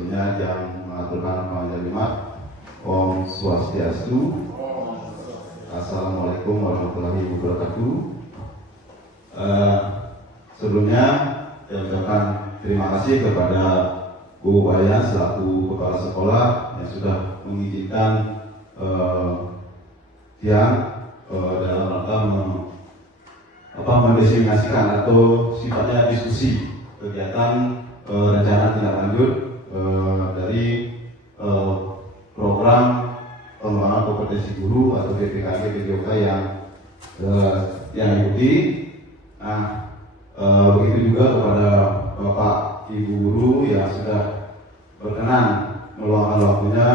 sebelumnya yang mengaturkan panjang Jumat. Om Swastiastu. Assalamualaikum warahmatullahi wabarakatuh. Sebelumnya saya ucapkan terima kasih kepada Bu Wayan selaku kepala sekolah yang sudah mengizinkan Tiang dalam rangka mendesimasikan atau sifatnya diskusi kegiatan rencana tindak lanjut dari program pengembangan kompetensi guru atau BPKG PJOK yang diikuti. Nah, begitu juga kepada Bapak Ibu guru yang sudah berkenan meluangkan waktunya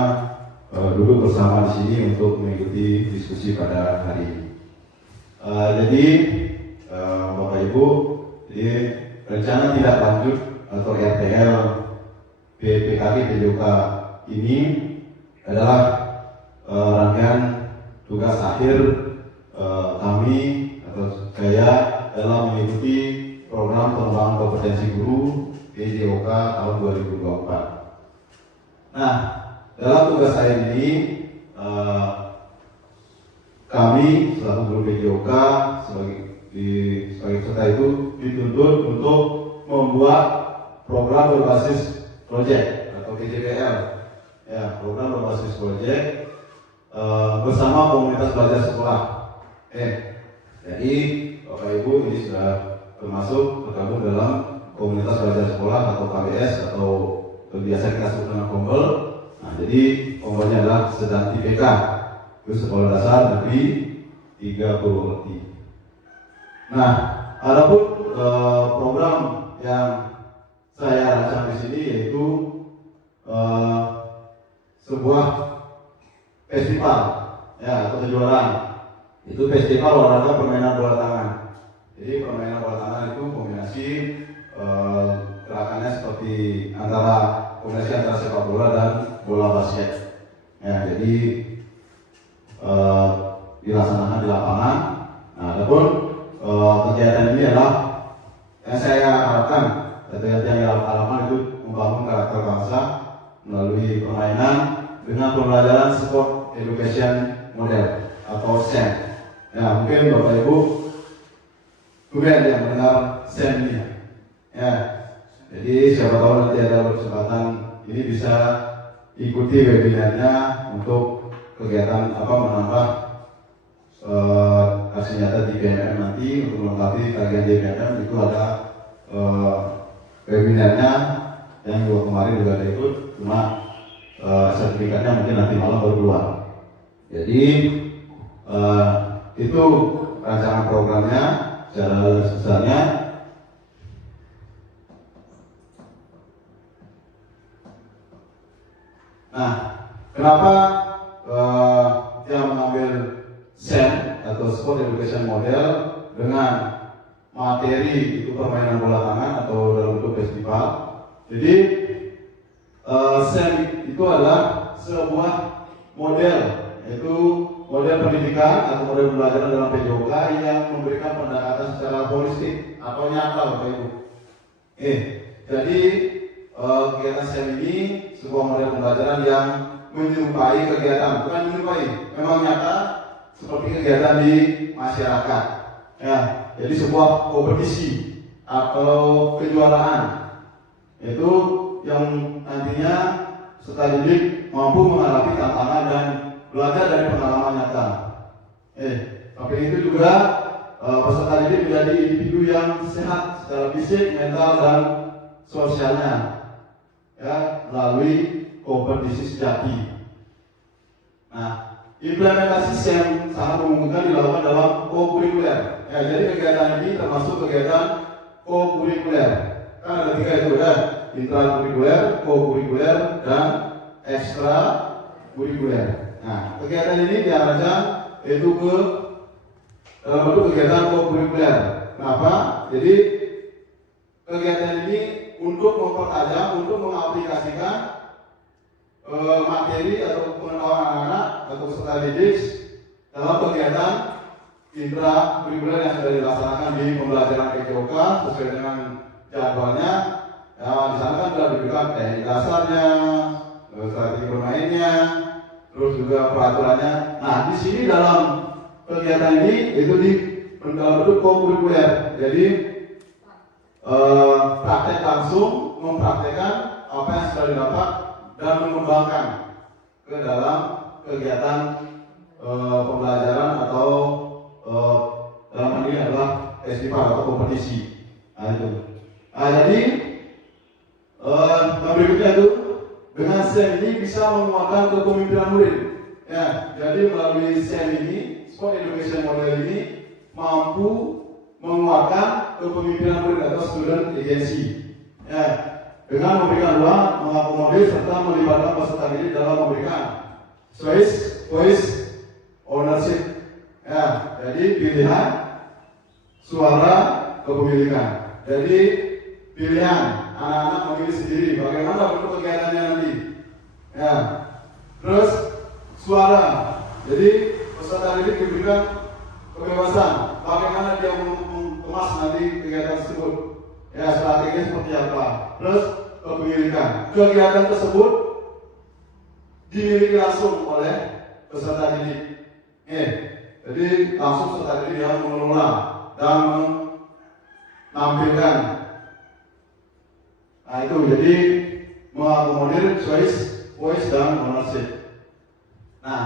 duduk bersama di sini untuk mengikuti diskusi pada hari ini. Jadi Bapak Ibu, rencana tindak lanjut atau RTL BPKG PJOK ini adalah rangkaian tugas akhir kami atau saya dalam mengikuti program pengembangan kompetensi guru PJOK tahun 2024. Nah, dalam tugas saya ini kami selaku guru PJOK sebagai peserta itu dituntut untuk membuat program berbasis proyek atau PJBL, ya, program berbasis proyek bersama komunitas belajar sekolah. Jadi Bapak Ibu ini sudah termasuk tergabung dalam komunitas belajar sekolah atau KBS atau biasa kita sebut dengan Kombel. Nah, jadi Kombelnya adalah sedang IPK, itu sekolah dasar negeri 3 Purwodadi. Nah, adapun program yang saya rancang di sini yaitu sebuah festival, ya, atau kejuaraan. Itu festival olahraga permainan bola tangan. Jadi permainan bola tangan itu kombinasi gerakannya seperti kombinasi antara sepak bola dan bola basket. Ya, jadi dilaksanakan di lapangan. Nah, adapun kegiatan ini adalah yang saya harapkan kegiatan yang harapan itu membangun karakter bangsa melalui permainan dengan pembelajaran sport education model atau SEM. Ya, mungkin Bapak Ibu ada yang mendengar SEM ini. Ya, jadi siapa tahu nanti ada kesempatan ini bisa ikuti webinarnya untuk kegiatan menambah aksi nyata di BMM nanti. Untuk melengkapi kajian di BMM itu ada webinarnya yang kemarin juga ada ikut, cuma sertifikatnya mungkin nanti malam baru keluar. Jadi itu rancangan programnya secara besarnya. Nah, kenapa dia mengambil SEM atau Sport Education Model dengan materi itu permainan bola tangan atau dalam bentuk festival? Jadi SEM itu adalah sebuah model, yaitu model pendidikan atau model pembelajaran dalam PJOK yang memberikan pendekatan secara holistik atau nyata, Bapak Ibu. Jadi kegiatan SEM ini sebuah model pembelajaran yang menyerupai kegiatan, bukan menyerupai, memang nyata seperti kegiatan di masyarakat. Ya, jadi sebuah kompetisi atau kejuaraan, yaitu yang nantinya peserta didik mampu menghadapi tantangan dan belajar dari pengalaman nyata. Tapi itu juga peserta didik menjadi individu yang sehat secara fisik, mental, dan sosialnya, ya, melalui kompetisi sejati. Nah, implementasi SEM sangat memungkinkan dilakukan dalam co-kurikuler. Ya, jadi kegiatan ini termasuk kegiatan co-kurikuler. Kan ada 3 itu, ya, intrakurikuler, co-kurikuler, dan ekstra kurikuler. Nah, kegiatan ini diarancang itu dalam bentuk kegiatan co-kurikuler. Kenapa? Jadi kegiatan ini untuk mempertajam, untuk mengaplikasikan materi atau pengetahuan anak-anak atau peserta didik dalam kegiatan intrakurikuler yang sudah dilaksanakan di pembelajaran PJOK sesuai dengan jadwalnya Ya, di sana kan sudah diberikan teknik dasarnya, strategi bermainnya, terus juga peraturannya. Nah, di sini dalam kegiatan ini itu di dalam bentuk kokurikuler. Jadi praktek langsung mempraktekkan apa yang sudah didapat dan mengembangkan ke dalam kegiatan pembelajaran atau dalam hal ini adalah festival atau kompetisi. Nah, itu. Nah, jadi berikutnya itu dengan SEM ini bisa menguatkan kepemimpinan murid. Ya, jadi melalui SEM ini, Sport Education Model ini mampu menguatkan kepemimpinan murid atau student agency. Ya, dengan memberikan ruang, mengakomodir serta melibatkan peserta didik dalam memberikan voice ownership. Ya, jadi pilihan suara kepemilikan. Jadi pilihan anak-anak memilih sendiri bagaimana bentuk kegiatannya nanti. Ya, terus suara. Jadi peserta didik diberikan kebebasan bagaimana dia mengemas nanti kegiatan tersebut. Ya, strateginya seperti apa. Terus kepemilikan. Kegiatan tersebut dimiliki langsung oleh peserta didik. Jadi langsung peserta didik yang mengelola dan menampilkan. Nah, itu jadi mengakomodir voice dan ownership. Nah,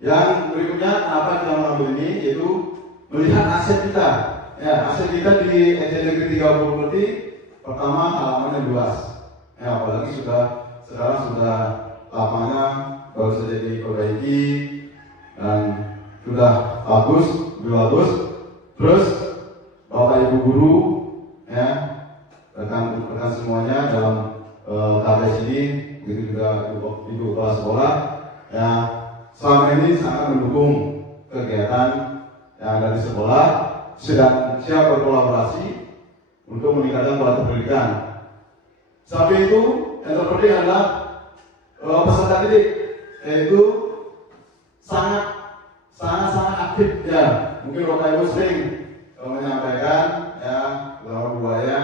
yang berikutnya apa kita mengambil ini yaitu melihat aset kita. Ya, aset kita di SD Negeri 30 Peti pertama halamannya luas. Ya, apalagi sekarang sudah lapangannya baru saja diperbaiki dan sudah lebih bagus. Terus Bapak Ibu guru, ya, rekan semuanya dalam KPS ini, begitu juga Ibu kepala sekolah, ya, selama ini sangat mendukung kegiatan yang ada di sekolah, sedang siap berkolaborasi untuk meningkatkan kualitas pendidikan. Sampai itu yang terpenting adalah peserta didik, yaitu sangat aktif ya. Mungkin Bapak Ibu sering menyampaikan ya dalam budaya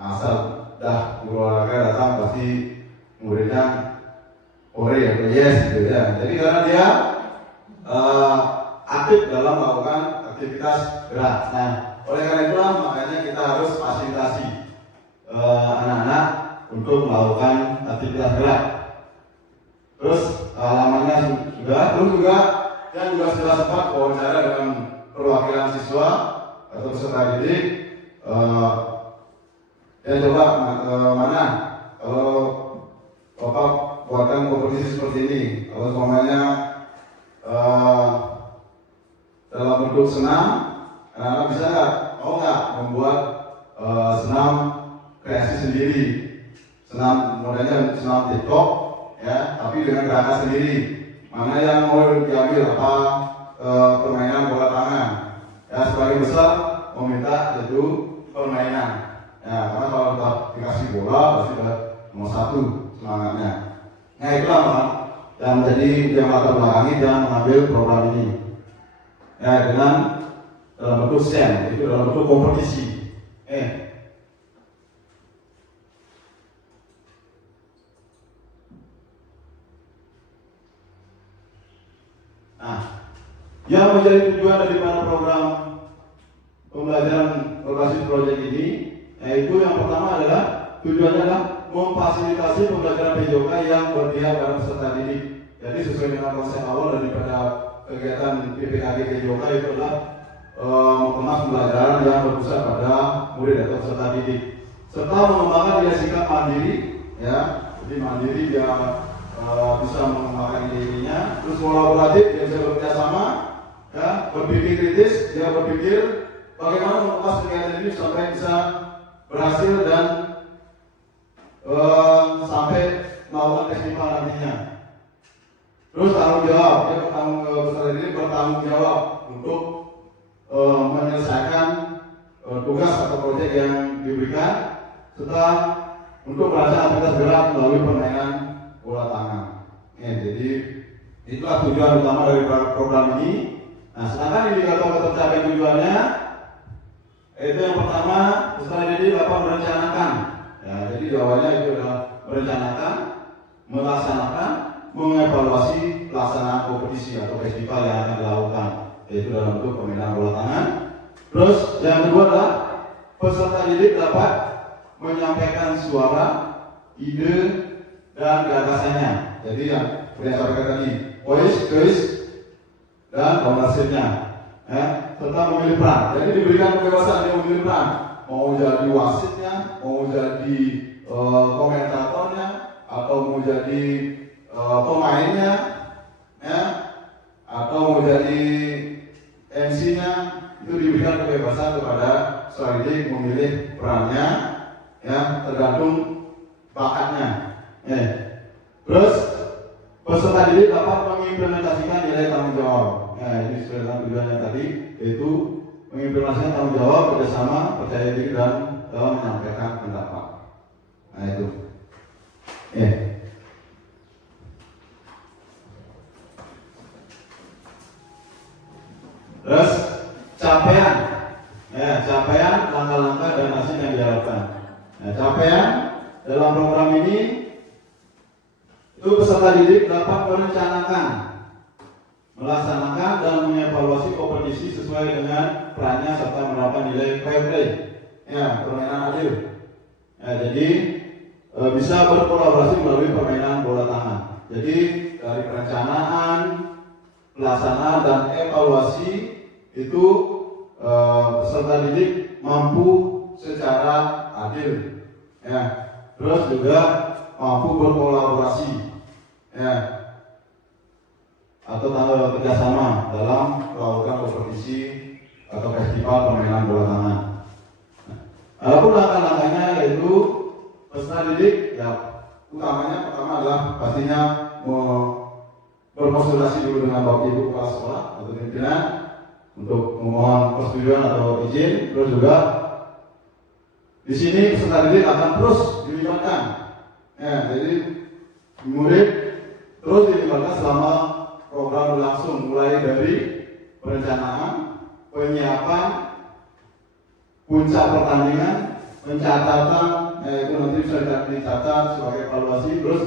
asal dah guru olahraga datang pasti muridnya ore atau yes gitu ya. Jadi karena dia aktif dalam melakukan aktivitas gerak. Nah, oleh karena itulah makanya kita harus fasilitasi anak-anak untuk melakukan aktivitas gerak. Terus halamannya terus juga yang juga sudah sempat wawancara dengan perwakilan siswa atau peserta didik. Ya coba mana kalau Bapak buatkan kompetisi seperti ini, kalau semuanya dalam bentuk senam, anak-anak bisa mau nggak membuat senam kreasi sendiri, senam modelnya senam TikTok, ya, tapi dengan gerakan sendiri. Mana yang mau diambil apa permainan bola tangan, ya, sebagai besar meminta itu permainan. Ya, karena kalau kita dikasih bola pasti ada nomor 1 semangatnya. Nah, itulah yang menjadi yang latar belakangi dan mengambil program ini. Ya, dengan dalam bentuk SEM, itu dalam bentuk kompetisi. Nah, yang menjadi tujuan daripada program pembelajaran berbasis proyek ini, yaitu yang pertama adalah tujuannya adalah memfasilitasi pembelajaran PJOK yang berpihak pada peserta didik. Jadi sesuai dengan konsep awal daripada kegiatan PPKG PJOK itu adalah mengemas pembelajaran yang berpusat pada murid atau peserta didik, serta mengembangkan dia sikap mandiri, ya. Jadi mandiri dia bisa mengembangkan ide-idenya, terus kolaboratif dia bisa bekerja sama, ya, berpikir kritis, dia berpikir bagaimana mengemas kegiatan ini sampai bisa berhasil dan sampai melakukan festival nantinya. Terus tanggung jawab, dia peserta didik bertanggung jawab untuk menyelesaikan tugas atau proyek yang diberikan, serta untuk melaksanakan aktivitas gerak melalui permainan bola tangan. Jadi itulah tujuan utama dari program ini. Nah, sedangkan indikator tercapai tujuannya, itu yang pertama, peserta didik dapat merencanakan, Ya, jadi jawabannya itu adalah merencanakan, melaksanakan, mengevaluasi pelaksanaan kompetisi atau festival yang akan dilakukan, yaitu dalam bentuk permainan bola tangan. Terus yang kedua adalah peserta didik dapat menyampaikan suara, ide, dan gagasannya. Jadi yang seperti yang saya katakan tadi, voice, dan ownership-nya, ya, serta memilih peran. Jadi diberikan kebebasan dia memilih peran, mau jadi wasitnya, mau jadi komentatornya, atau mau jadi pemainnya, ya, atau mau jadi MC-nya. Itu diberikan kebebasan kepada seorang didik memilih perannya, ya, tergantung bakatnya. Ya. Terus peserta didik dapat mengimplementasikan nilai tanggung jawab. Ya, ini sesuai dengan tujuannya tadi, yaitu mengimplementasikan tanggung jawab, kerjasama, percaya diri, dan dalam menyampaikan pendapat. Nah itu. Terus capaian, langkah-langkah dan hasil yang diharapkan. Nah, capaian dalam program ini itu peserta didik dapat merencanakan, melaksanakan, dan mengevaluasi kompetisi sesuai dengan perannya serta menerapkan nilai fair play, ya, permainan adil. Ya, jadi bisa berkolaborasi melalui permainan bola tangan. Jadi dari perencanaan, pelaksanaan, dan evaluasi itu peserta didik mampu secara adil, ya. Terus juga mampu berkolaborasi, ya, atau tanda kerjasama dalam melakukan kompetisi atau festival permainan bola tangan. Adapun langkah-langkahnya yaitu peserta didik, ya, utamanya pertama adalah pastinya berkonsultasi dulu dengan bapak ibu kepala sekolah atau pimpinan untuk memohon persetujuan atau izin. Terus juga di sini peserta didik akan terus dilibatkan, ya, jadi murid terus dilibatkan selama program berlangsung, mulai dari perencanaan, penyiapan, puncak pertandingan, pencatatan, itu nanti bisa dicatat sebagai evaluasi, terus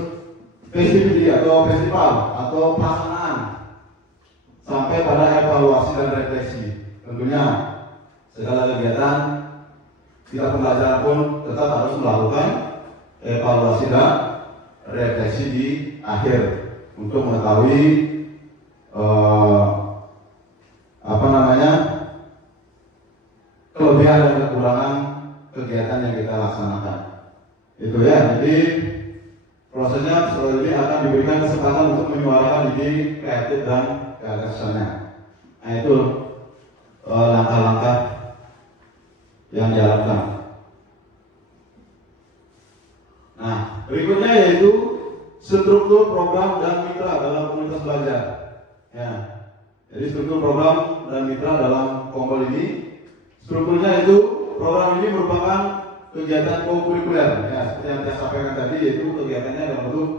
festivity atau festival atau pelaksanaan sampai pada evaluasi dan refleksi. Tentunya segala kegiatan kita pembelajaran pun tetap harus melakukan evaluasi dan refleksi di akhir untuk mengetahui kelebihan dan kekurangan kegiatan yang kita laksanakan. Itu ya, jadi prosesnya setelah ini akan diberikan kesempatan untuk menyuarakan ide kreatif dan gagasannya. Nah itu langkah-langkah yang diharapkan. Nah berikutnya yaitu struktur program dan mitra dalam komunitas belajar. Ya, jadi struktur program dan mitra dalam Kompol ini, strukturnya itu program ini merupakan kegiatan kokurikuler, ya, seperti yang saya sampaikan tadi, yaitu kegiatannya dalam bentuk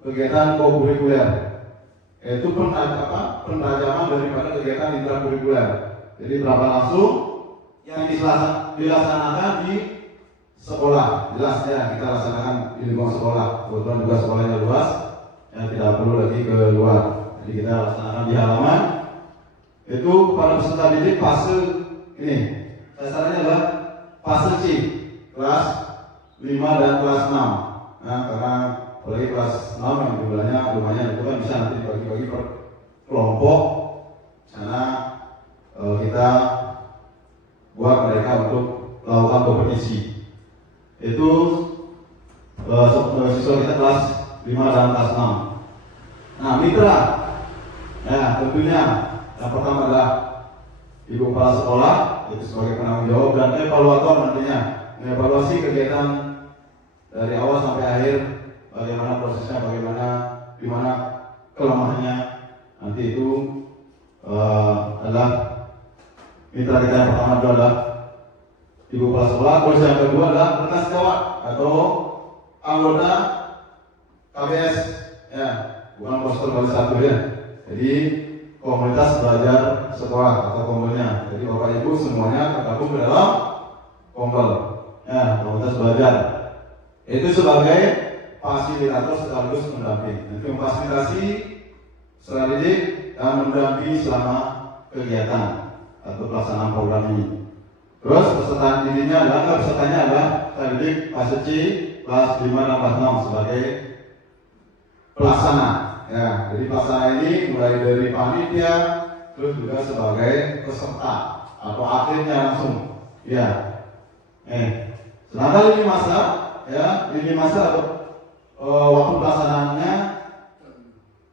kegiatan kokurikuler, yaitu penerajaman daripada kegiatan intrakurikuler. Jadi berapa langsung yang dilaksanakan di sekolah, jelas ya, kita laksanakan di lingkungan sekolah. Kebetulan juga sekolahnya luas, ya, tidak perlu lagi ke luar. Jadi kita laksanakan di halaman. Itu kepada peserta didik fase ini, sasarannya adalah fase C, kelas 5 dan kelas 6. Nah, karena apalagi kelas 6 yang jumlahnya lumayan, itu kan bisa nanti dibagi-bagi per kelompok, karena kita buat mereka untuk melakukan kompetisi. Itu siswa kita kelas 5 dan kelas 6. Nah, mitra, ya, tentunya yang pertama adalah ibu kepala sekolah, itu sebagai penanggung jawab dan evaluator nantinya mengevaluasi kegiatan dari awal sampai akhir, bagaimana prosesnya, bagaimana, di mana kelemahannya. Nanti itu adalah mitra kita yang pertama adalah ibu kepala sekolah. Terus yang kedua adalah rekan sejawat atau anggota KBS, ya, bukan poster balik satu ya. Jadi komunitas belajar sekolah atau kombolnya. Jadi bapak ibu semuanya tergabung ke dalam kombol, ya, komunitas belajar. Itu sebagai fasilitator sekaligus pendamping. Nanti memfasilitasi peserta didik dan mendampingi selama kegiatan atau pelaksanaan program ini. Terus peserta didiknya adalah pesertanya adalah peserta didik fase C kelas 5 dan kelas 6 sebagai pelaksana. Ya, jadi pelaksana ini mulai dari panitia terus juga sebagai peserta atau atletnya langsung. Ya. Sedangkan lini masa, ya, lini masa atau waktu pelaksanaannya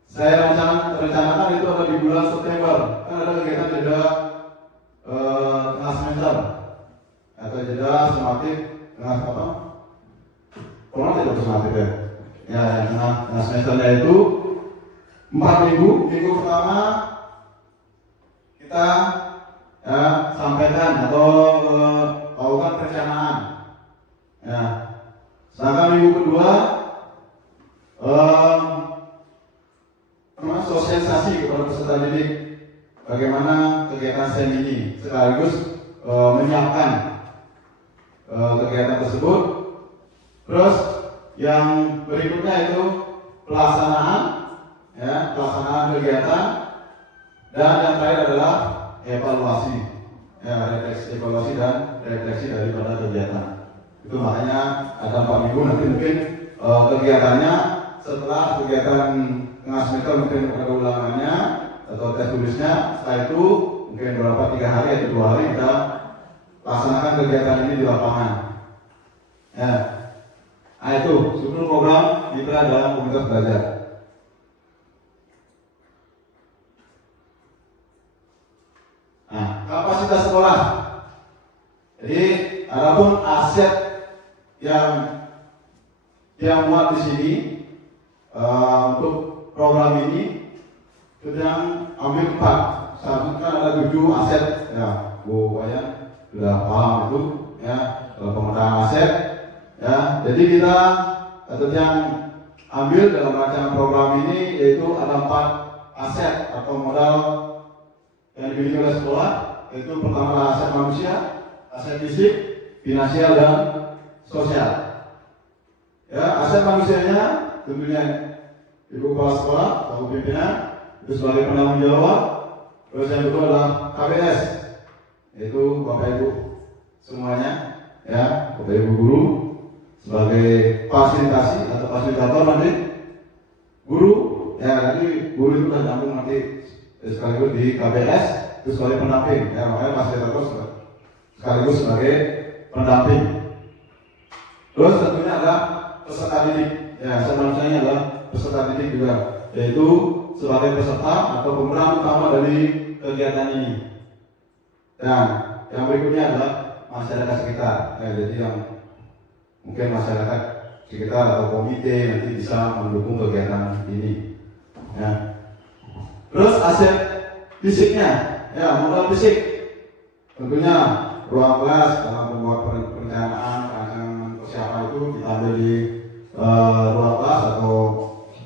saya rencanakan itu ada di bulan September. Kan ada kegiatan jeda tengah semester atau jeda sematif tengah apa? Kurang tidak sematif ya. Ya, tengah semesternya itu 4 minggu. Minggu pertama kita ya, sampaikan atau lakukan perencanaan. Ya. Sedangkan minggu kedua sosialisasi kepada peserta didik bagaimana kegiatan SEM ini sekaligus menyiapkan kegiatan tersebut. Terus yang berikutnya itu pelaksanaan, ya, pelaksanaan kegiatan, dan yang terakhir adalah evaluasi, ya, evaluasi dan refleksi daripada kegiatan. Itu makanya ada 4 minggu. Nanti mungkin kegiatannya setelah kegiatan tengah semester mungkin ada ulangannya atau tes tulisnya. Setelah itu mungkin berapa 3 hari atau 2 hari kita laksanakan kegiatan ini di lapangan. Ya. Nah itu 10 program mitra dalam komunitas belajar. Nah, kapasitas sekolah. Jadi adapun aset yang muat di sini untuk program ini sedang ambil 4. Seharusnya ada 7 aset, ya, Bu Wayan sudah paham itu, ya, pemetaan aset, ya. Jadi kita yang ambil dalam rancangan program ini yaitu ada 4 aset atau modal yang dimiliki oleh sekolah, yaitu pertama aset manusia, aset fisik, finansial dan sosial. Ya, aset manusianya tentunya Ibu Kepala Sekolah, Ibu Pimpinan, itu sebagai penanggung jawab. Terus yang kedua adalah KPS, yaitu Bapak Ibu semuanya, ya, Bapak Ibu guru sebagai fasilitasi atau fasilitator nanti guru, ya, nanti guru itu sudah nyambung nanti sekaligus di KPS itu sebagai pendamping, ya, makanya fasilitator sekaligus sebagai pendamping. Terus tentunya ada peserta didik, ya, sebenarnya adalah peserta didik juga, yaitu sebagai peserta atau pemeran utama dari kegiatan ini. Dan yang berikutnya adalah masyarakat sekitar, ya, jadi yang mungkin masyarakat sekitar atau komite nanti bisa mendukung kegiatan ini. Ya. Terus aset fisiknya, ya, modal fisik, tentunya ruang kelas dalam membuat perencanaan persiapan itu kita ambil di ruang kelas atau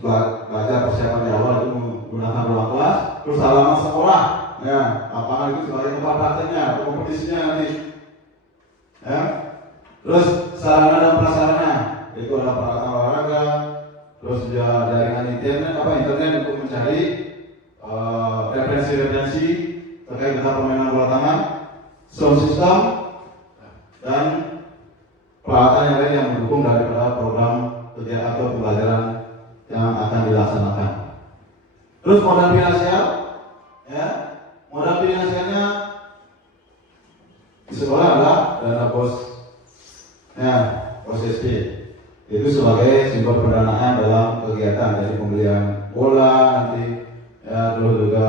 belajar persiapan di awal itu menggunakan ruang kelas. Terus halaman sekolah, ya, lapangan itu sebagai tempat prakteknya, kompetisinya nanti, ya. Terus sarana dan prasarana, itu ada peralatan olahraga, terus juga jaringan internet untuk mencari referensi terkait dengan permainan bola tangan, sound system, dan peralatan yang lain yang mendukung daripada program kegiatan atau pembelajaran yang akan dilaksanakan. Terus modal finansial, ya, modal finansialnya di sekolah adalah dana BOS, ya, OSSP. Itu sebagai sumber pendanaan dalam kegiatan dari pembelian bola nanti, ya, terus juga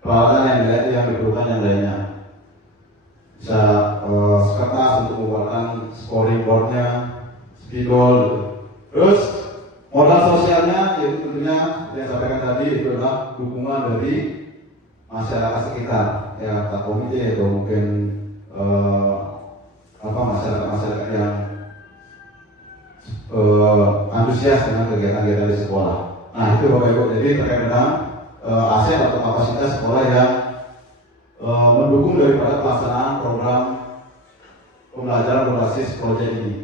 peralatan yang diperlukan yang lainnya. Bisa kertas untuk membuatkan scoring boardnya, spidol. Terus modal sosialnya yaitu tentunya yang saya sampaikan tadi itu adalah dukungan dari masyarakat sekitar, ya, tak komite atau mungkin masyarakat yang antusias dengan kegiatan-kegiatan di sekolah. Nah itu Bapak Ibu, jadi terkait dengan aset atau kapasitas sekolah yang mendukung daripada pelaksanaan program pembelajaran berbasis proyek ini.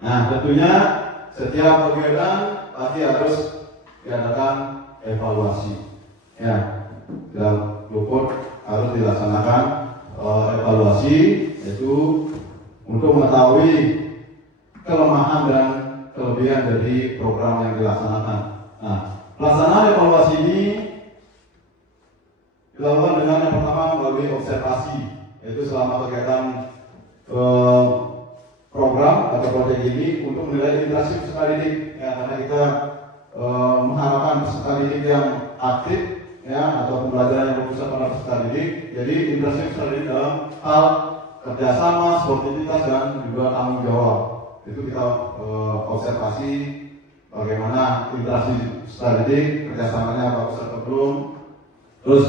Nah, tentunya setiap kegiatan pasti harus diadakan evaluasi. Ya, dalam luput harus dilaksanakan evaluasi, yaitu untuk mengetahui kelemahan dan kelebihan dari program yang dilaksanakan. Nah, pelaksanaan evaluasi ini dilakukan dengan yang pertama melalui observasi, yaitu selama kegiatan program atau proyek ini untuk menilai interaksi peserta didik. Ya, karena kita mengharapkan peserta didik yang aktif, ya, atau pembelajaran yang berpusat pada peserta didik. Jadi interaksi peserta didik dalam hal kerjasama, sportivitas, dan juga tanggung jawab. Itu kita observasi bagaimana interaksi peserta didik, kerjasamanya bagus atau belum, terus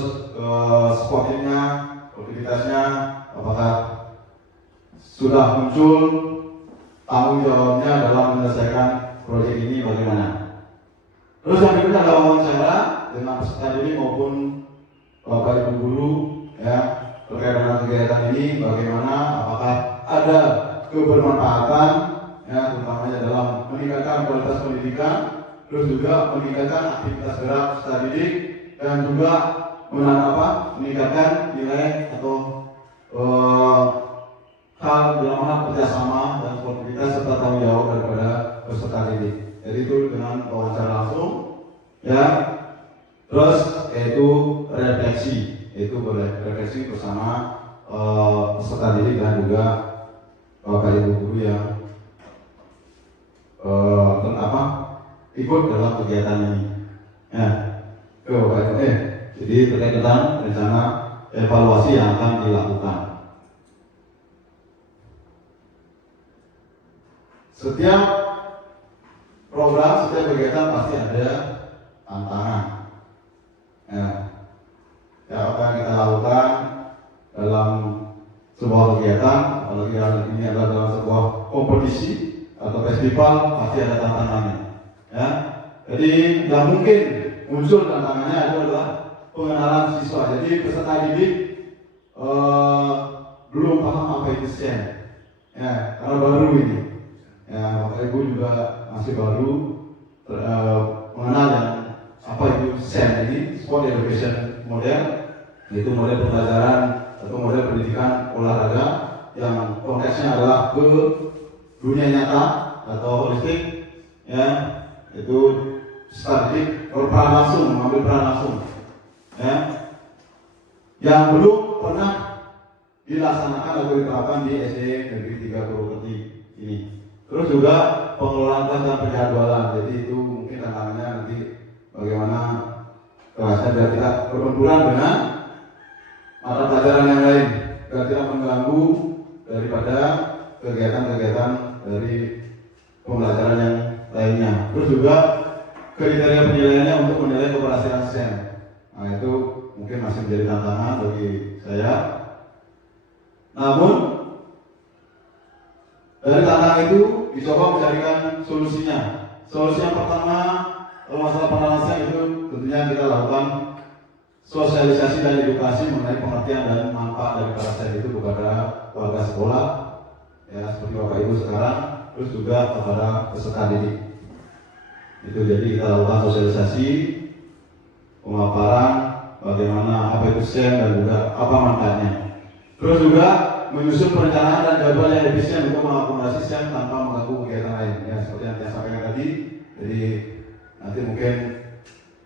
sportifnya, sportivitasnya, apakah sudah muncul tanggung jawabnya dalam menyelesaikan proyek ini bagaimana. Terus yang berikutnya adalah wawancara dengan peserta didik maupun Bapak Ibu guru, ya, terkait dengan kegiatan ini bagaimana, apakah ada kebermanfaatan, ya, terutamanya dalam meningkatkan kualitas pendidikan, terus juga meningkatkan aktivitas gerak peserta didik, dan juga meningkatkan nilai atau hal dalam hal kerjasama dan sportivitas serta tanggung jawab daripada peserta didik. Jadi itu dengan wawancara langsung, ya. Terus yaitu refleksi, yaitu refleksi bersama peserta didik dan juga Bapak Ibu guru yang ikut dalam kegiatan ini. Ya, Bapak Ibu. Jadi terkait dengan rencana evaluasi yang akan dilakukan. Setiap program, setiap kegiatan pasti ada tantangan. Ya, apa yang kita lakukan dalam sebuah kegiatan, apalagi ini adalah dalam sebuah kompetisi atau festival, pasti ada tantangannya. Ya, jadi yang mungkin muncul tantangannya adalah pengenalan siswa. Jadi peserta didik belum paham apa itu SEN, ya, karena baru ini. Ya, Bapak Ibu juga masih baru mengenal yang apa itu SEN ini, Sport Education Model, yaitu model pembelajaran atau model pendidikan olahraga yang konteksnya adalah ke dunia nyata atau holistik, ya, itu statik berperan langsung, mengambil peran langsung, ya, yang belum pernah dilaksanakan atau diterapkan di SD Negeri 3 Purwokerti ini. Terus juga pengelolaan dan penjadwalan. Jadi itu mungkin tantangannya nanti bagaimana kelasnya biar tidak berbenturan dengan mata pelajaran yang lain, biar tidak mengganggu daripada kegiatan-kegiatan dari pembelajaran yang lainnya. Terus juga kriteria penilaiannya untuk menilai keberhasilan SEN. Nah, itu mungkin masih menjadi tantangan bagi saya. Namun dari tantangan itu dicoba mencarikan solusinya. Solusi yang pertama, kalau masalah penalasan itu tentunya kita lakukan sosialisasi dan edukasi mengenai pengertian dan manfaat dari SEN itu kepada warga sekolah, ya, seperti Bapak Ibu sekarang, terus juga kepada peserta didik. Itu jadi kita lakukan sosialisasi, pemaparan bagaimana apa itu SEN dan juga apa manfaatnya. Terus juga menyusun perencanaan dan jadwal yang efisien untuk mengakomodasi SEN tanpa mengganggu kegiatan lain. Ya, seperti yang saya sampaikan tadi. Jadi nanti mungkin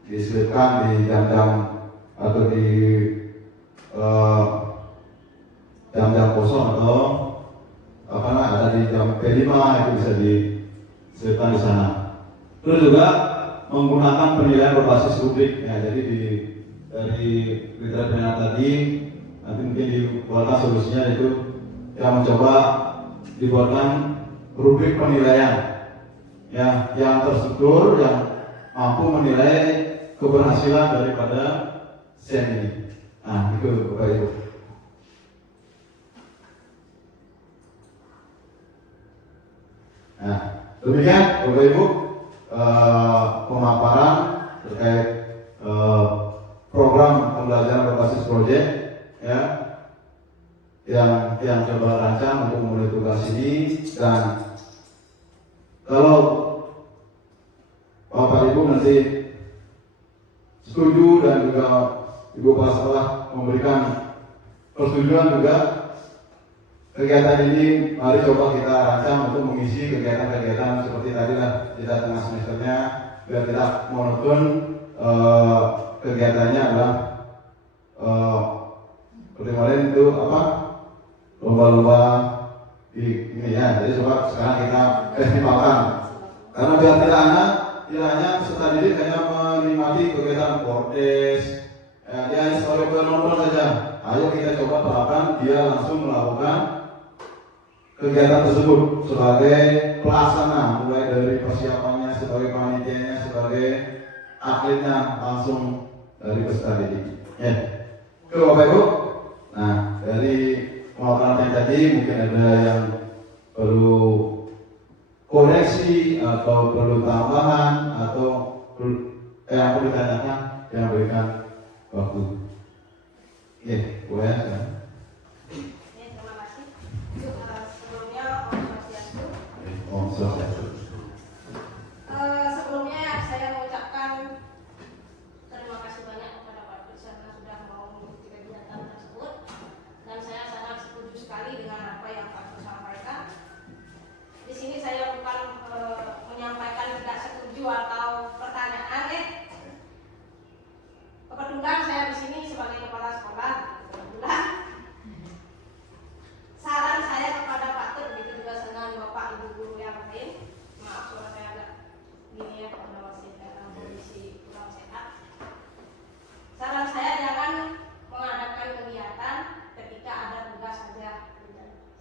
diselipkan di jam-jam atau di jam-jam kosong atau ada di jam P5 itu bisa diselipkan di sana. Terus juga menggunakan penilaian berbasis rubrik. Ya, jadi dari kriteria penilaian tadi nanti mungkin dibuatkan solusinya, yaitu yang mencoba dibuatkan rubrik penilaian, ya, yang terstruktur, yang mampu menilai keberhasilan daripada SEN ini. Nah, itu Bapak Ibu. Nah, demikian Bapak Ibu pemaparan terkait program pembelajaran berbasis proyek yang coba rancang untuk memulai tugas ini. Dan kalau Bapak Ibu nanti setuju dan juga Ibu Kepala Sekolah memberikan persetujuan juga, kegiatan ini mari coba kita rancang untuk mengisi kegiatan-kegiatan seperti tadi lah di tengah semesternya, biar tidak monoton. Kegiatannya adalah seperti kemarin itu apa, lomba-lomba di ini ya. Jadi coba sekarang kita festivalkan, karena biar tidak hanya peserta didik hanya menikmati kegiatan bordes, dia sebagai penonton saja. Ayo kita coba terapkan dia langsung melakukan kegiatan tersebut sebagai pelaksana, mulai dari persiapannya sebagai panitianya, sebagai atletnya, langsung dari peserta didik. Ya, ke Bapak Ibu. Nah, dari pemaparan yang tadi mungkin ada yang perlu koreksi atau perlu tambahan atau yang perlu ditanyakan, yang berikan waktu. Oke, boleh ya. Terima kasih. Sebelumnya Om Swastiastu. Sebelumnya saya mengucapkan terima kasih banyak kepada Pak Dosen karena sudah mau mengikuti kegiatan tersebut, dan saya sangat setuju sekali dengan apa yang Pak Dosen sampaikan. Di sini saya bukan menyampaikan tidak setuju atau pertanyaan. Kebetulan saya di sini sebagai kepala sekolah. Kebetulan saran saya kepada Pak Tur, begitu juga dengan Bapak Ibu guru yang lain. Maaf suara saya agak gini ya, karena masih dalam kondisi kurang sehat. Saran saya jangan mengadakan kegiatan ketika ada tugas saja.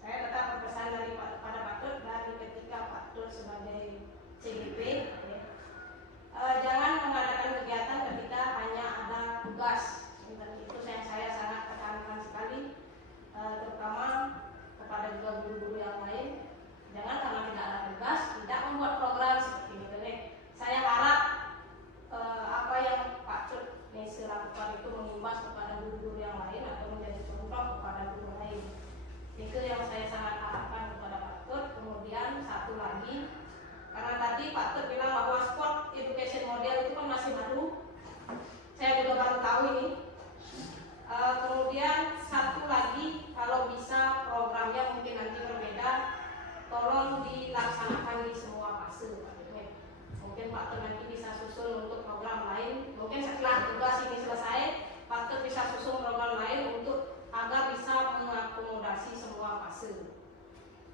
Saya tetap berpesan pada Pak Tur dari ketika Pak Tur sebagai CGP, jangan mengadakan kegiatan ketika hanya ada tugas. Dan itu saya sangat tekankan sekali, terutama kepada juga guru-guru yang lain. Jangan karena tidak ada tugas tidak membuat program seperti ini. Saya harap apa yang Pak Cut Nese lakukan itu mengimbas kepada guru-guru yang lain atau menjadi contoh kepada guru lain. Itu yang saya sangat harapkan kepada Pak Cut. Kemudian satu lagi, karena tadi Pak Cut bilang bahwa sport education model itu kan masih baru, saya juga baru tahu ini. Kemudian satu lagi, kalau bisa programnya mungkin nanti berbeda, tolong dilaksanakan di semua fase. Mungkin Pak Cut nanti bisa susun untuk program lain. Mungkin setelah tugas ini selesai, Pak Cut bisa susun program lain untuk agar bisa mengakomodasi semua fase.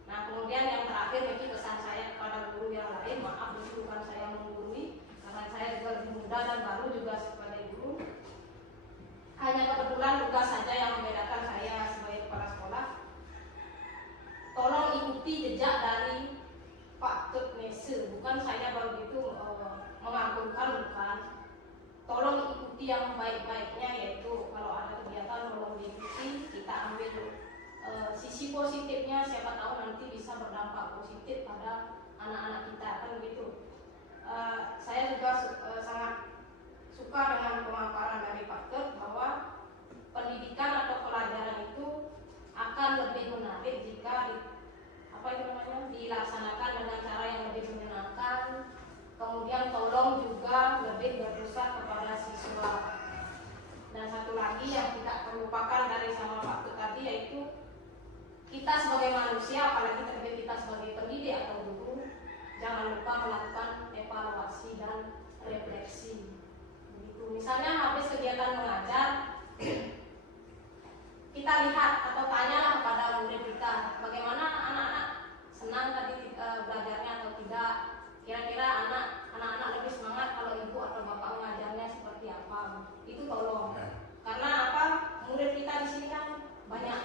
Nah, kemudian yang terakhir, ini pesan saya kepada guru yang lain. Maaf, bukan saya menggurui, karena saya juga lebih muda dan baru juga sebagai guru. Hanya kebetulan tugas saja yang membedakan saya sebagai kepala sekolah. Tolong ikuti jejak dari Pak Cut Nese. Bukan saya baru itu mengagumkan, bukan. Tolong ikuti yang baik-baiknya, yaitu kalau ada kegiatan tolong diikuti. Kita ambil sisi positifnya, siapa tahu nanti bisa berdampak positif pada anak-anak kita, kan begitu. Saya juga sangat suka dengan pemaparan dari Pak Cut bahwa pendidikan atau pelajaran itu akan lebih menarik jika dilaksanakan dengan cara yang lebih menyenangkan. Kemudian tolong juga lebih berpusat kepada siswa. Dan satu lagi yang tidak terlupakan dari sama Pak Cut tadi, yaitu kita sebagai manusia, apalagi terlebih kita sebagai pendidik atau guru, jangan lupa melakukan evaluasi dan refleksi. Begitu. Misalnya habis kegiatan mengajar, kita lihat atau tanyalah kepada murid kita, bagaimana anak-anak senang tadi belajarnya atau tidak. Kira-kira anak-anak lebih semangat kalau ibu atau bapak mengajarnya seperti apa. Itu tolong. Karena apa? Murid kita di sini kan banyak.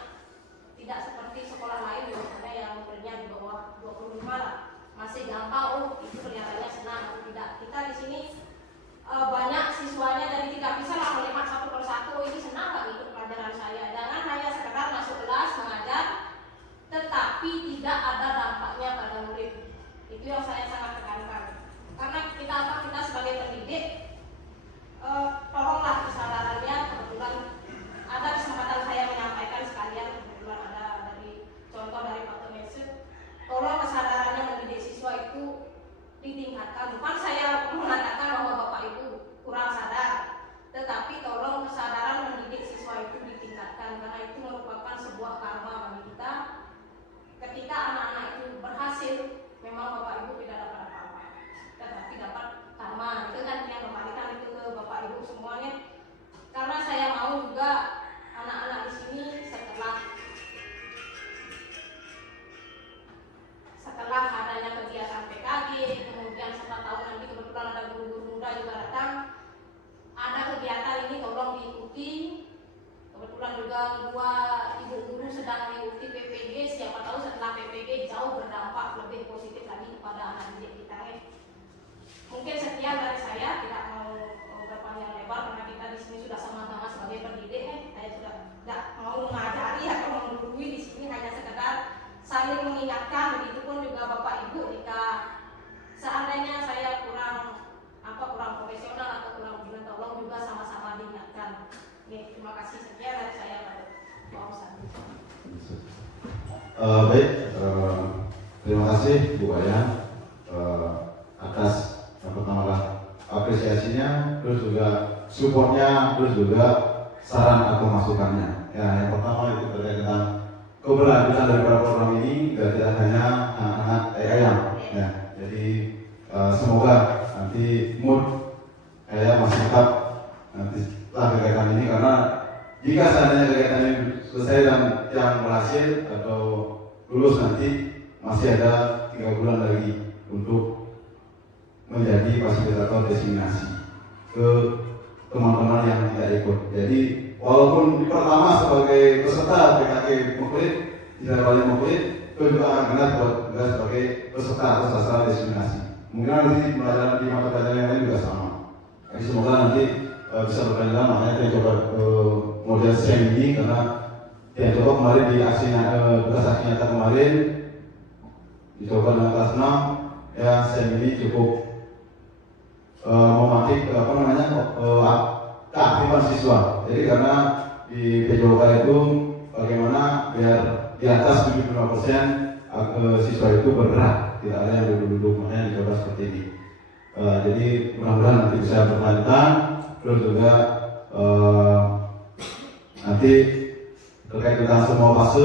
Tidak seperti sekolah lain misalnya yang muridnya di bawah 25 lah. Masih gampang, itu kelihatannya senang atau tidak. Kita di sini banyak siswanya, jadi tidak bisa lah melihat satu persatu, ini senang gak ikut pelajaran saya. Jangan hanya sekedar masuk kelas mengajar, tetapi tidak ada dampaknya pada murid. Itu yang saya sangat tekankan. Karena kita sebagai pendidik, tolonglah kesadarannya. Kebetulan ada kesempatan saya menyampaikan sekalian, kebetulan ada mengikuti. Kebetulan juga kedua ibu guru sedang mengikuti PPG, siapa tahu setelah PPG jauh berdampak lebih positif lagi kepada anak didik kita. Mungkin sekian dari saya, tidak mau berpanjang lebar karena kita di sini sudah sama-sama sebagai pendidik. Saya sudah tidak mau mengajari atau menggurui di sini, hanya sekedar saling mengingatkan. Begitupun juga Bapak Ibu, jika seandainya saya kurang profesional atau kurang benar, tolong juga sama-sama diingatkan. Terima kasih, sekian dari saya, Pak Ustadz. Baik, terima kasih Bu Wayan atas pertama apresiasinya, terus juga supportnya, terus juga saran atau masukannya. Ya, yang pertama itu terkait tentang keberlanjutan daripada program ini tidak hanya anak-anak ayam. Ya, jadi semoga nanti mood ayam masih tetap nanti setelah kegiatan ini, karena jika seandainya kegiatan ini selesai dan yang berhasil atau lulus nanti masih ada 3 bulan lagi untuk menjadi fasilitator destinasi ke teman-teman yang tidak ikut. Jadi walaupun pertama sebagai peserta PKK Muklit, tidak balik Muklit, itu juga akan kenal juga sebagai peserta atau sasaran destinasi. Mungkin nanti pelajaran di mata pelajaran yang lain juga sama. Jadi semoga nanti bisa berkelanjutan. Makanya kita coba model SEM ini karena kita coba kemarin di aksinya tugas aksi nyata kemarin dicoba dengan kelas 6 ya. SEM ini cukup memakai keaktifan siswa. Jadi karena di PJOK itu bagaimana biar di atas 75% siswa itu bergerak, tidak ada yang duduk-duduk, makanya dicoba seperti ini. Jadi mudah-mudahan nanti bisa berkelanjutan. Terus juga nanti terkait tentang semua fase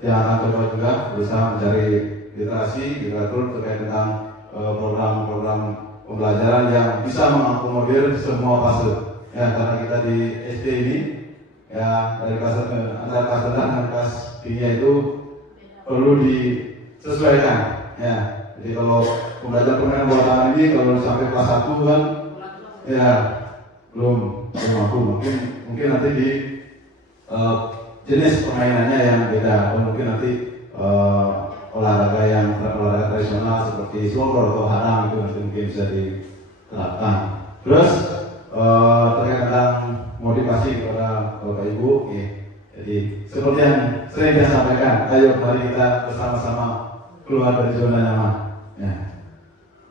yang akan coba juga berusaha mencari literasi, literatur terkait tentang program-program pembelajaran yang bisa mengakomodir semua fase. Ya, karena kita di SD ini ya dari kelas antara kelas rendah dan kelas tinggi itu perlu disesuaikan. Ya, jadi kalau pembelajaran permainan bola tangan ini kalau sampai kelas 1 kan ya belum mampu. Mungkin nanti di jenis permainannya yang beda, atau mungkin nanti olahraga yang olahraga tradisional seperti slogor atau harang itu nanti mungkin bisa diterapkan. Terus terkait tentang motivasi kepada Bapak Ibu, jadi seperti yang sering saya sampaikan, ayo mari kita bersama-sama keluar dari zona nyaman. Ya.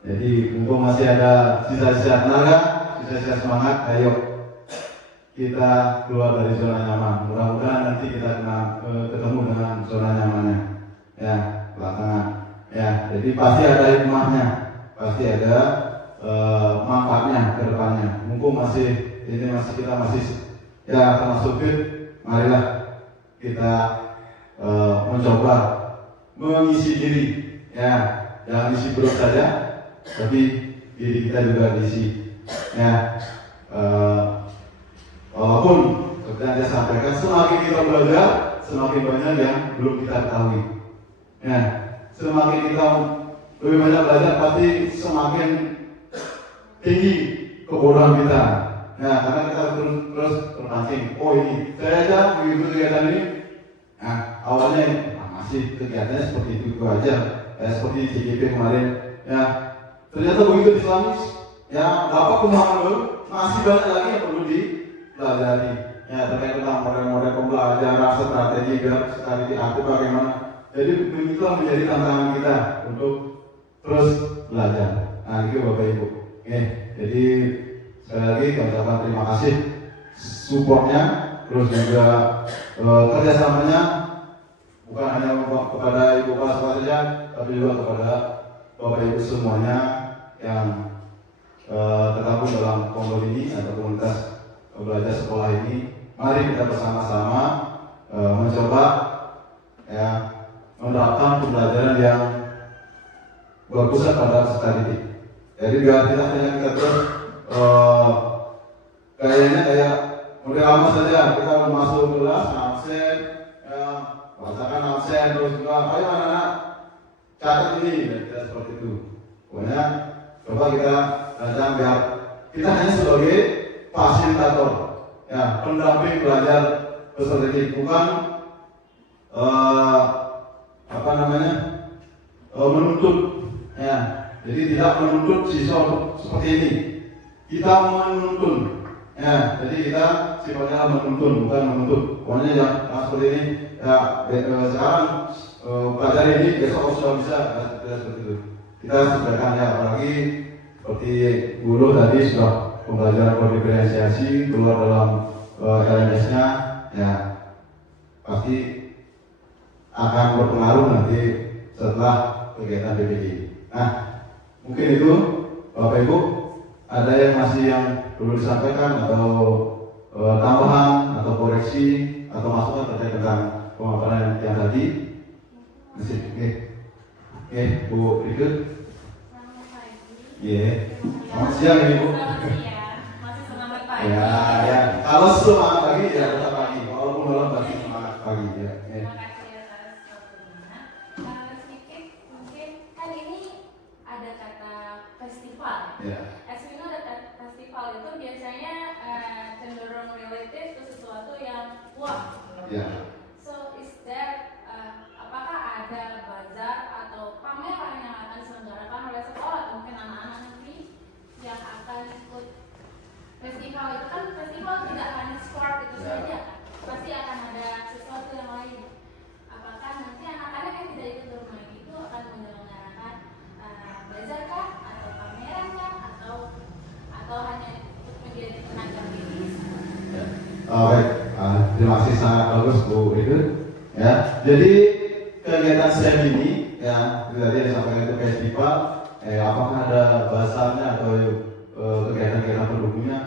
Jadi mumpung masih ada sisa-sisa tenaga, sisa-sisa semangat, ayo kita keluar dari zona nyaman. Mudah-mudahan nanti kita ketemu dengan zona nyamannya. Ya, belakangan. Ya, jadi pasti ada hikmahnya, pasti ada manfaatnya ke depannya. Mumpung kita masih ya termasuk fit, marilah kita mencoba mengisi diri. Ya, jangan isi perut saja, tapi diri kita juga diisi. Ya, walaupun seperti yang saya sampaikan, semakin kita belajar, semakin banyak yang belum kita ketahui. Ya, semakin kita lebih banyak belajar, pasti semakin tinggi kebodohan kita. Ya, karena kita terus terpancing. Oh ini, saya aja begitu kegiatan ini. Nah, awalnya masih kegiatannya seperti itu aja. Seperti CGP kemarin. Ya, ternyata begitu Islamis. Ya, dapat pemahaman baru. Masih banyak lagi yang perlu dipelajari. Ya, terkait tentang model-model pembelajaran, strategi biar sekali diatur bagaimana. Jadi begitulah menjadi tantangan kita untuk terus belajar. Nah, itu Bapak Ibu. Oke, jadi sekali lagi kami ucapkan terima kasih supportnya, terus juga kerjasamanya bukan hanya kepada Ibu Kepala Sekolah saja, tapi juga kepada Bapak Ibu semuanya yang tergabung dalam komunitas ini atau komunitas belajar sekolah ini. Mari kita bersama-sama mencoba ya menerapkan pembelajaran yang berpusat pada peserta didik. Jadi biar tidak hanya kita terus kayaknya kayak model lama saja, kita masuk kelas absen, ya, bacakan absen, terus juga ayo anak-anak catat ini, dan tidak seperti itu. Pokoknya coba kita rancang biar kita hanya sebagai fasilitator, ya pendamping belajar peserta didik, bukan apa namanya menuntut, ya. Jadi tidak menuntut siswa untuk seperti ini, kita menuntun, ya. Jadi kita sifatnya menuntun, bukan menuntut. Pokoknya yang seperti ini, ya. Sekarang belajar ini, besok sudah bisa, seperti itu. Kita sediakan, ya. Apalagi seperti guru tadi sudah pembelajaran berdiferensiasi keluar dalam LMS-nya, ya. Pasti akan berpengaruh nanti setelah kegiatan PPG. Nah, mungkin itu Bapak Ibu, ada yang masih yang perlu disampaikan atau tambahan atau koreksi atau masukan terkait tentang pemaparan yang tadi? Masih, oke, Bu Rike. Selamat pagi. Iya. Selamat siang ini Bu. Selamat siang. Masih semangat pagi. Ya. Kalau semangat pagi ya tetap pagi. Walaupun malam pasti semangat pagi ya. Terima kasih atas waktunya. Sedikit mungkin kan ini ada kata festival. Ya. As we know that festival itu biasanya cenderung related ke sesuatu yang wah. Ya. So is there apakah ada bazar atau pameran yang akan diselenggarakan oleh sekolah atau mungkin anak-anak nanti yang akan ikut festival itu? Kan festival tidak hanya sport itu saja kan, pasti akan ada sesuatu yang lain. Apakah nanti anak-anak yang tidak ikut bermain itu akan menyelenggarakan bazar kah atau pameran kah atau hanya untuk menjadi tenaga medis? Ya. Baik, terima kasih, sangat bagus Bu Rike. Ya, jadi kegiatan SEM ini, ya, tadi yang disampaikan itu festival, apakah ada bahasanya atau kegiatan-kegiatan pendukungnya?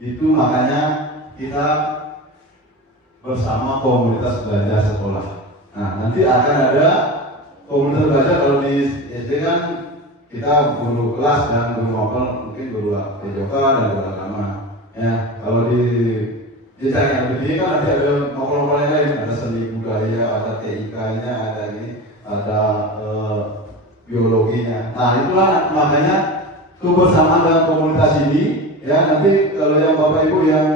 Itu makanya kita bersama komunitas belajar sekolah. Nah, nanti akan ada komunitas belajar. Kalau di SD kan kita guru kelas dan guru mapel, mungkin guru TJK dan guru agama. Ya, kalau di jenjang yang lebih tinggi kan nanti ada mapel-mapel yang lain, ada seni budaya, ada TIK-nya, ada ini, ada biologinya. Nah, itulah makanya kebersamaan dalam komunitas ini, ya. Nanti kalau yang Bapak Ibu yang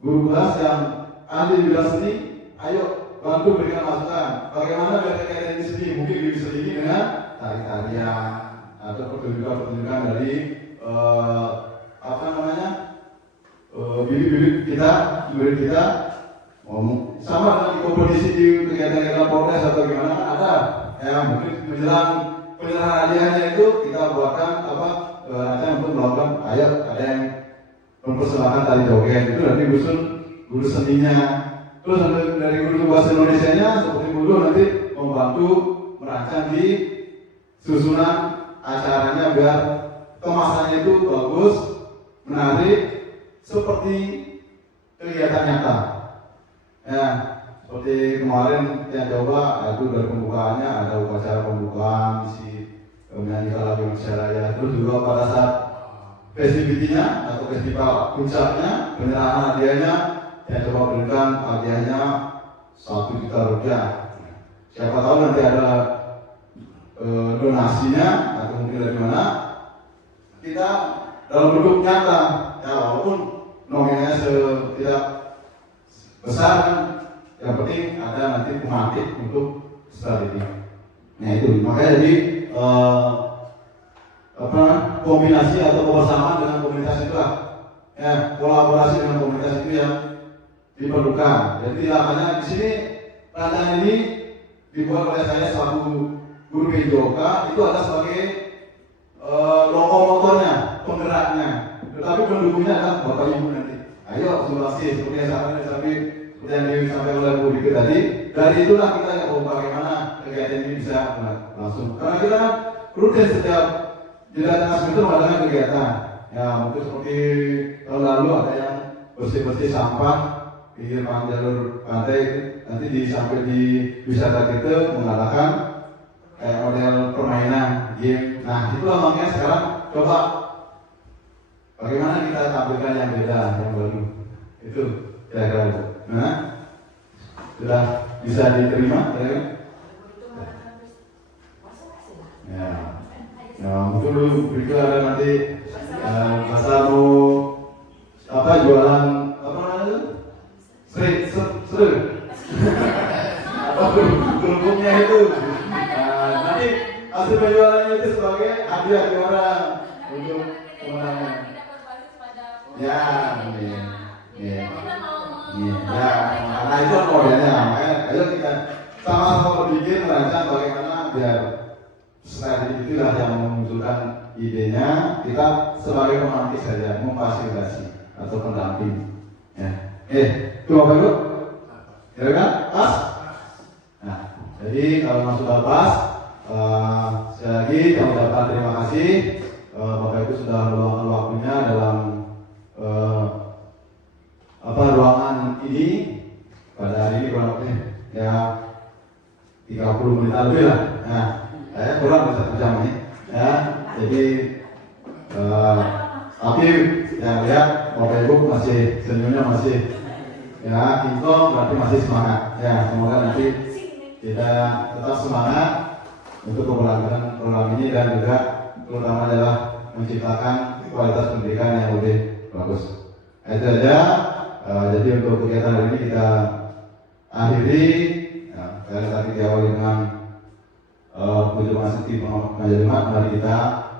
guru kelas yang ahli di bidang seni, ayo bantu berikan masukan. Bagaimana biar kegiatan ini seni mungkin diselingi dengan tari-tarian atau pertunjukan-pertunjukan dari apa namanya bibit-bibit kita, sama dengan di kompetisi di kegiatan-kegiatan Polres atau gimana ada, ya. Mungkin menjelang penyerahan hadiahnya itu kita buatkan rangkaian untuk melakukan, ayo ada yang mempersembahkan tari joget, itu nanti guru seninya. Terus dari guru bahasa Indonesianya seperti guru nanti membantu merancang di susunan acaranya biar kemasannya itu bagus, menarik, seperti kegiatan nyata. Ya, seperti kemarin yang coba itu dari pembukaannya ada upacara pembukaan, isi menyanyikan lagu Indonesia Raya. Terus juga pada saat festivitinya atau festival puncaknya, penyerahan hadiahnya, yang coba berikan hadiahnya 1 juta rupiah. Siapa tahu nanti ada donasinya atau mungkin dari mana, kita dalam bentuk nyata, ya, walaupun nominalnya tidak besar, yang penting ada nanti pematik untuk strategi. Nah itu makanya jadi kombinasi atau kebersamaan dengan komunitas itulah, ya, kolaborasi dengan komunitas itu yang diperlukan. Jadi tidak hanya di sini rancangan ini dibuat oleh saya selaku guru PJOK, itu ada sebagai lokomotornya, penggeraknya, tetapi pendukungnya adalah Bapak Ibu nanti. Ayo simulasi seperti yang disampaikan oleh Bu Rike tadi. Dari itulah kita ya bagaimana kegiatan ini bisa langsung. Karena kita rutin setiap jeda tengah semester mengadakan kegiatan. Ya mungkin seperti tahun lalu ada yang bersih-bersih sampah di jalur pantai, nanti sampai di wisata kita mengadakan kayak model permainan game. Nah itulah makanya sekarang coba bagaimana kita tampilkan yang beda, yang baru. Itu kira-kira itu. Nah, sudah bisa diterima, ya? Ya. Ya, mungkin dulu berikut ada nanti masa mau jualan hasil penjualannya itu sebagai hadiah ke orang Tapi untuk karena kita kemenangan. tidak berbasis pada Ya, jadi iya. Iya. kan kita mau Iya, mengembangkan ya, mereka. karena itu modelnya. Makanya ayo kita sama-sama berpikir merancang bagaimana biar strategi itulah yang memunculkan idenya. Kita sebagai pemantik saja, memfasilitasi atau pendamping. Ya, itu apa dulu? Kira-kira pas? Nah, jadi kalau sudah pas, sekali lagi kami ucapkan terima kasih. Bapak Ibu sudah meluangkan waktunya dalam ruangan ini pada hari ini kurang lebih ya 30 menit lebih lah. Nah, saya kurang dari 1 jam ini. Ya, jadi tapi yang lihat Bapak Ibu masih senyumnya masih ya income berarti masih semangat. Ya, semoga nanti kita tetap semangat untuk keberlangsungan program ini dan juga terutama adalah menciptakan kualitas pendidikan yang lebih bagus. Itu saja. Jadi untuk kegiatan hari ini kita akhiri. Saya tadi diawali dengan pujian di Majelis. Mari kita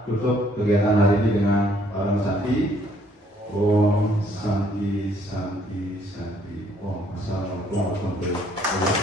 tutup kegiatan hari ini dengan Param Santi. Om Santi Santi Santi. Om Assalamualaikum warahmatullahi wabarakatuh.